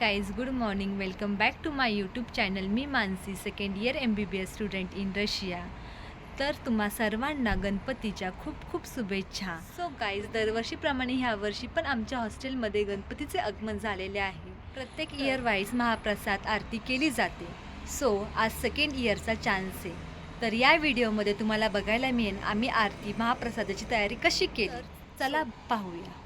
Guys, good morning. Welcome back to my YouTube channel. मी Mansi, second year MBBS student in Russia. तर तुम्हा सर्वांना गणपतीच्या खूप खूप शुभेच्छा. सो गाईज, दरवर्षीप्रमाणे ह्या वर्षी पण आमच्या हॉस्टेलमध्ये गणपतीचे आगमन झालेले आहे. प्रत्येक इयर वाईज महाप्रसाद आरती केली जाते. सो आज सेकंड इयरचा चान्स आहे. तर या व्हिडिओमध्ये तुम्हाला बघायला मिळेल आम्ही आरती महाप्रसादाची तयारी कशी केली. चला पाहूया.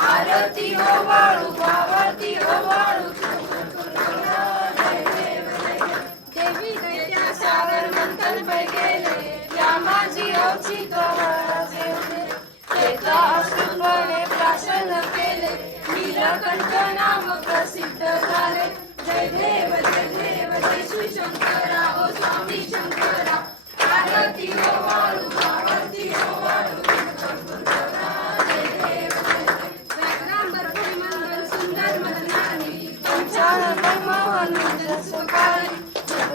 आरती हो वाळू आरती हो वाळू देवी दैत्या सागर मंथन पै गेले या माझी औची गव्हाचे एका अश्रुपणे प्राशन केले नीलकंठ नाम प्रसिद्ध झाले. जय देव जय श्री शंकरा ओ स्वामी शंकरा. आरती हो वाळू आरती हो वाळू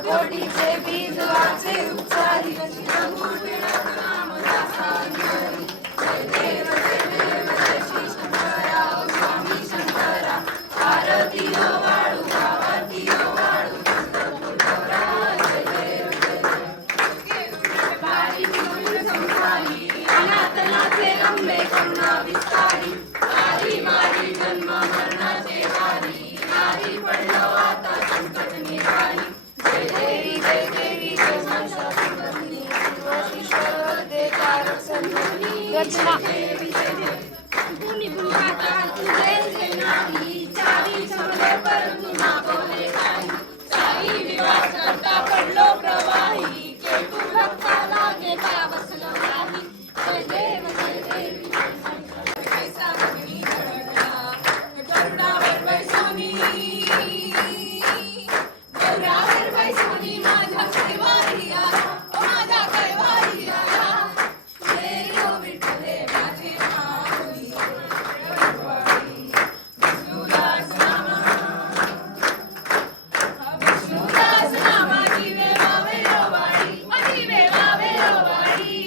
कोटीचे बीज वाचे उपचारी नाम जय देव जय श्री शंकरा ओ स्वामी शंकरा. आरती हो रचना कुणी पुढाता तुझे जे नाही चारी चमले परंतु ना बोले काही साई विवाह करता पडलो प्रवाही के तू भक्ता लागे का बसलो नाही जय देव जय देवी कैसा बनी गरुडावर बैसोनी गरुडावर बैसोनी माझ्या कैवारी आला ओ माझ्या कैवारी आला देव विठ्ठले माझी माऊली विष्णुदास नामा जीवे वावे रोवाडी जीवे वावे रोवाडी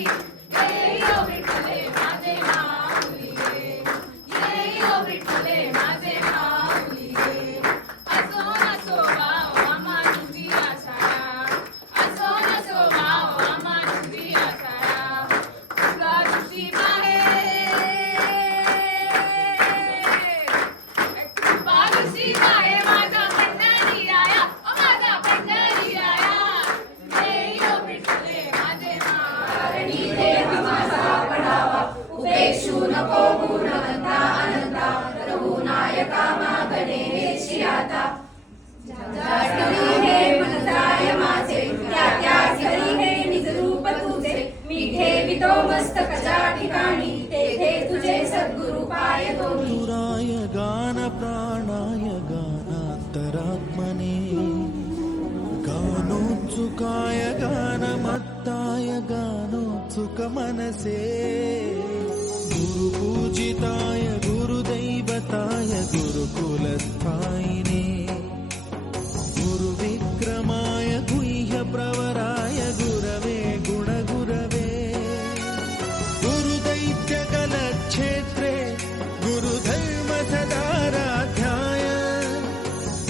देव विठ्ठले माझे माऊली देव विठ्ठले माझे माऊली असो नसो भाव आम्हा तुझी आशा असो नसो भाव आम्हा तुझी आशा तुला तुझी बालुसी माये माझा पंढरी आया ओ माझा पंढरी आया देव विठ्ठले माझे मारणी देव माझा पडावा उपेक्षू नको गुणवंता अनंता रघुनायका मागणे हेची आता जाटली हे मन जाय माझे त्या त्या घरी हे निज रूप तुझे मी ठेवितो मस्तकाच्या ठिकाणी तेथे तुझे सद्गुरु पाय दोन्ही पुराय गान प्राणाय गानान्तरात्मने गानोत्सुकाय गानमत्ताय गानोत्सुक मनसे गुरुपूजिताय गुरुदैवताय गुरुकुलस्थायिने गुरुविक्रमाय गुह्य प्रवराय गुरवे गुणगुरवे गुरुदैत्यकलक्षेत्रे गुरुधर्म सदाराध्याय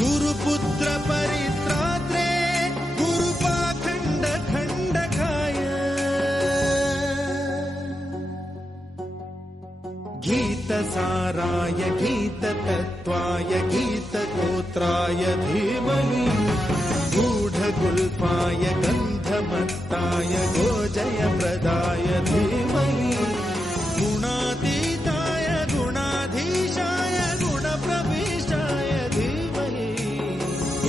गुरुपुत्र परित्रात्रे गुरुपाखण्ड खण्डकाय गीतसाराय गीततत्त्वाय गीतगोत्राय धीमहि गूढगुल्पाय गन्धमत्ताय गोजयप्रदाय धीमहि गुणातीताय गुणाधीशाय गुणप्रविष्टाय धीमहि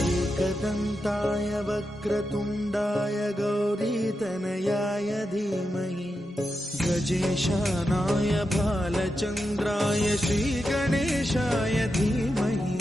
एकदन्ताय वक्रतुण्डाय गौरीतनयाय धीमहि गजेशानाय भालचन्द्राय श्रीगणेशाय धीमहि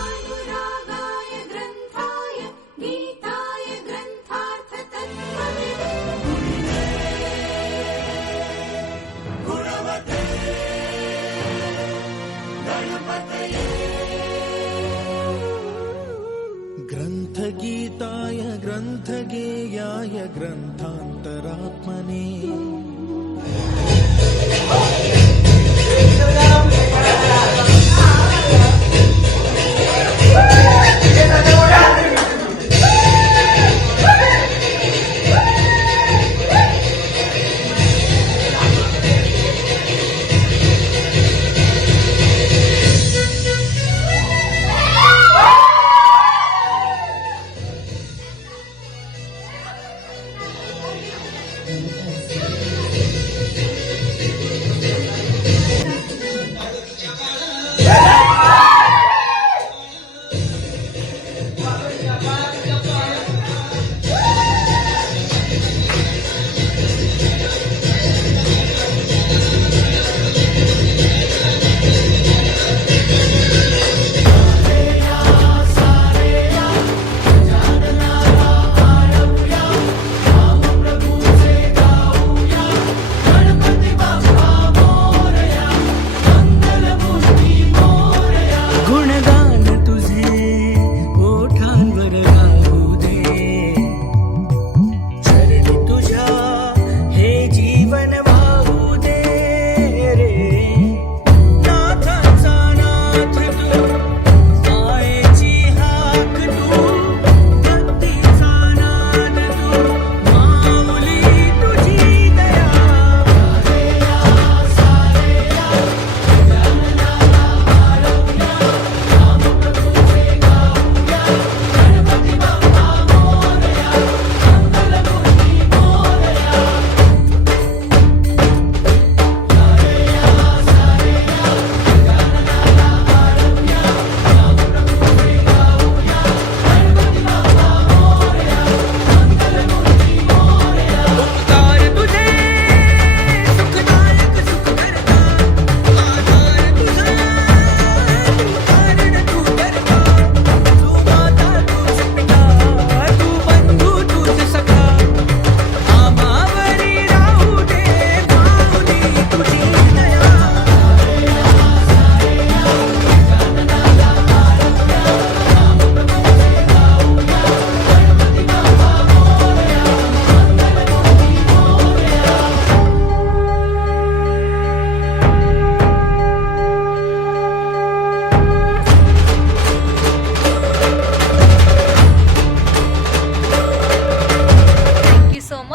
गाढानुरागाय ग्रन्थाय गीताय ग्रन्थार्थतत्त्वविदे गुणवते गणपतये ग्रन्थगीताय ग्रन्थगेयाय ग्रन्थान्तरात्मने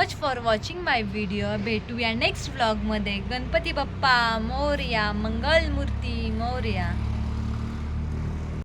much for watching my video. भेटूया नेक्स्ट व्लॉगमध्ये. गणपती बाप्पा मोरया, मंगलमूर्ती मोरया.